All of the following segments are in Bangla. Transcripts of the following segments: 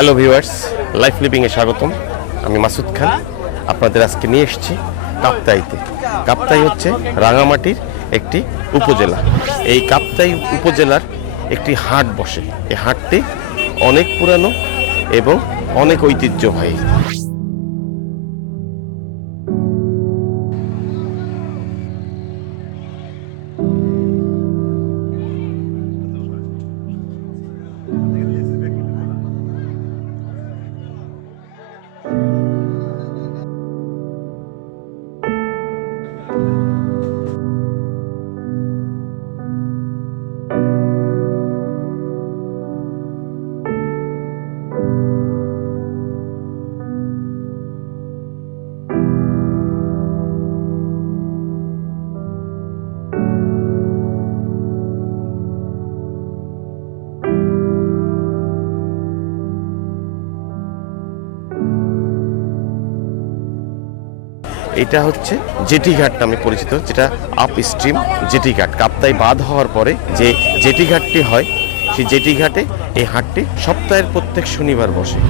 হ্যালো ভিউয়ার্স, লাইফ লিভিংয়ে স্বাগতম। আমি মাসুদ খান। আপনাদের আজকে নিয়ে এসেছি কাপ্তাইতে। কাপ্তাই হচ্ছে রাঙামাটির একটি উপজেলা। এই কাপ্তাই উপজেলার একটি হাট বসে। এই হাটটি অনেক পুরানো এবং অনেক ঐতিহ্যবাহী। এটা হচ্ছে জেটিঘাট নামে পরিচিত, যেটা আপ স্ট্রিম জেটিঘাট। কাপ্তাই বাঁধ হওয়ার পরে যে জেটিঘাটটি হয়, সেই জেটিঘাটে এই হাটটি সপ্তাহের প্রত্যেক শনিবার বসে।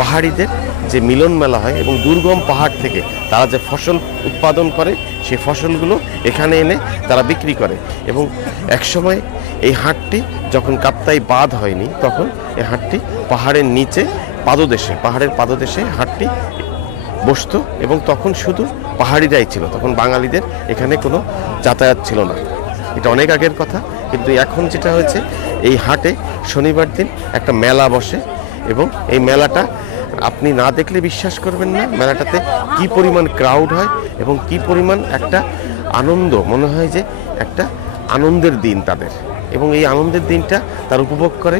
পাহাড়িদের যে মিলন মেলা হয় এবং দুর্গম পাহাড় থেকে তারা যে ফসল উৎপাদন করে, সেই ফসলগুলো এখানে এনে তারা বিক্রি করে। এবং একসময় এই হাটটি যখন কাপ্তাই বাঁধ হয়নি, তখন এই হাটটি পাহাড়ের নিচে পাহাড়ের পাদদেশে হাটটি বসতো এবং তখন শুধু পাহাড়িরাই ছিল, তখন বাঙালিদের এখানে কোনো যাতায়াত ছিল না। এটা অনেক আগের কথা। কিন্তু এখন যেটা হয়েছে, এই হাটে শনিবার দিন একটা মেলা বসে এবং এই মেলাটা আপনি না দেখলে বিশ্বাস করবেন না। মেলাটাতে কি পরিমাণ ক্রাউড হয় এবং কি পরিমাণ একটা আনন্দ, মনে হয় যে একটা আনন্দের দিন তাদের, এবং এই আনন্দের দিনটা তার উপভোগ করে।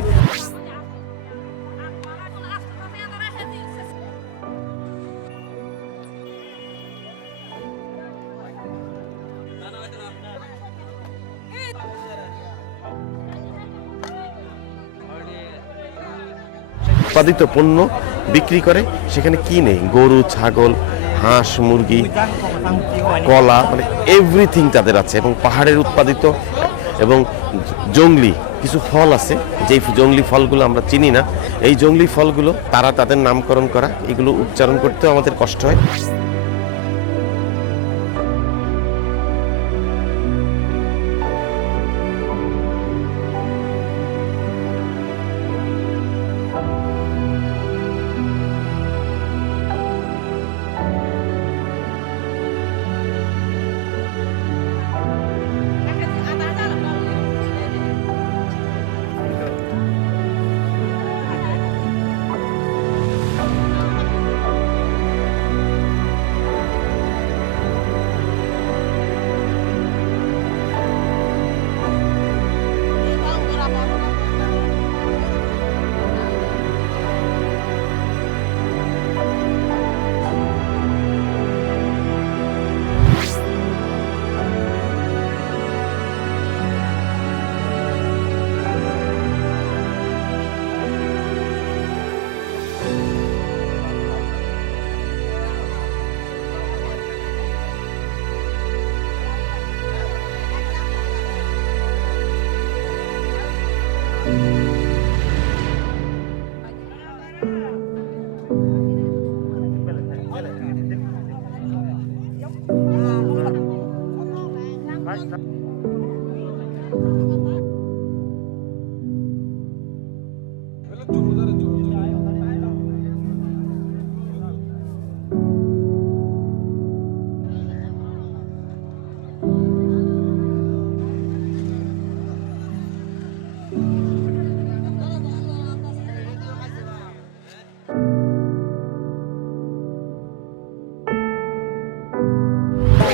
উৎপাদিত পণ্য বিক্রি করে। সেখানে কি নেই? গরু, ছাগল, হাঁস, মুরগি, কলা, মানে এভরিথিং তাদের আছে। এবং পাহাড়ের উৎপাদিত এবং জঙ্গলি কিছু ফল আছে, যেই জঙ্গলি ফলগুলো আমরা চিনি না। এই জঙ্গলি ফলগুলো তারা তাদের নামকরণ করা, এগুলো উচ্চারণ করতেও আমাদের কষ্ট হয়।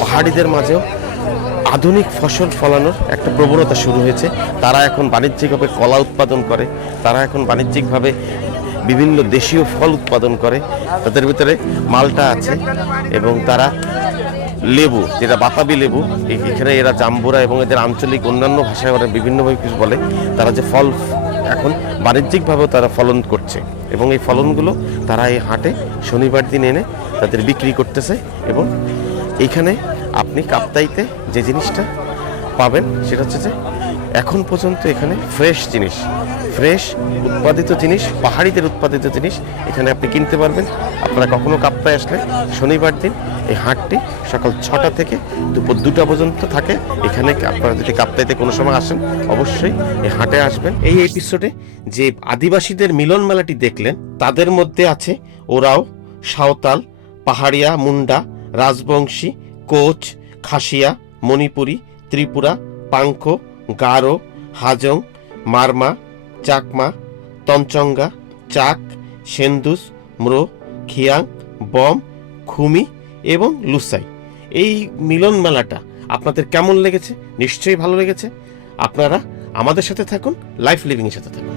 পাহাড়িদের মাঝেও আধুনিক ফসল ফলানোর একটা প্রবণতা শুরু হয়েছে। তারা এখন বাণিজ্যিকভাবে কলা উৎপাদন করে, তারা এখন বাণিজ্যিকভাবে বিভিন্ন দেশীয় ফল উৎপাদন করে। তাদের ভিতরে মালটা আছে এবং তারা লেবু, যেটা বাতাবি লেবু, এখানে এরা জাম্বুরা এবং এদের আঞ্চলিক অন্যান্য ভাষায় ওরা বিভিন্নভাবে কিছু বলে, তারা যে ফল এখন বাণিজ্যিকভাবেও তারা ফলন করছে এবং এই ফলনগুলো তারা এই হাটে শনিবার দিন এনে তাদের বিক্রি করতেছে। এবং এইখানে আপনি কাপ্তাইতে যে জিনিসটা পাবেন সেটা হচ্ছে যে এখন পর্যন্ত এখানে ফ্রেশ জিনিস, ফ্রেশ উৎপাদিত জিনিস, পাহাড়িদের উৎপাদিত জিনিস এখানে আপনি কিনতে পারবেন। আপনারা কখনো কাপ্তাই আসলে শনিবার দিন এই হাটটি সকাল 6টা থেকে দুপুর 2টা পর্যন্ত থাকে। এখানে আপনারা যদি কাপ্তাইতে কোনো সময় আসেন অবশ্যই এই হাটে আসবেন। এই এপিসোডে যে আদিবাসীদের মিলন মেলাটি দেখলেন তাদের মধ্যে আছে ওরাও, সাঁওতাল, পাহাড়িয়া, মুন্ডা, রাজবংশী, কোচ, খাসিয়া, মণিপুরী, ত্রিপুরা, পাংখো, গারো, হাজং, মারমা, চাকমা, তঞ্চঙ্গা, চাক, সেন্দুস, ম্রো, খিয়াং, বম, খুমি এবং লুসাই। এই মিলন মেলাটা আপনাদের কেমন লেগেছে? নিশ্চয়ই ভালো লেগেছে। আপনারা আমাদের সাথে থাকুন, লাইফ লিভিং এর সাথে থাকুন।